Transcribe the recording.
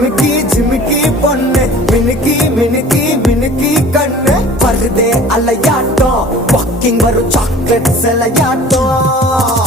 ஜிமிக்கி ஜிமிக்கி பொண்ணு மினுக்கி மினுக்கி மினுக்கி கண்ணு வருதே அலையாட்டம் வாக்கிங் வரும் சாக்லேட் செலையாட்டம்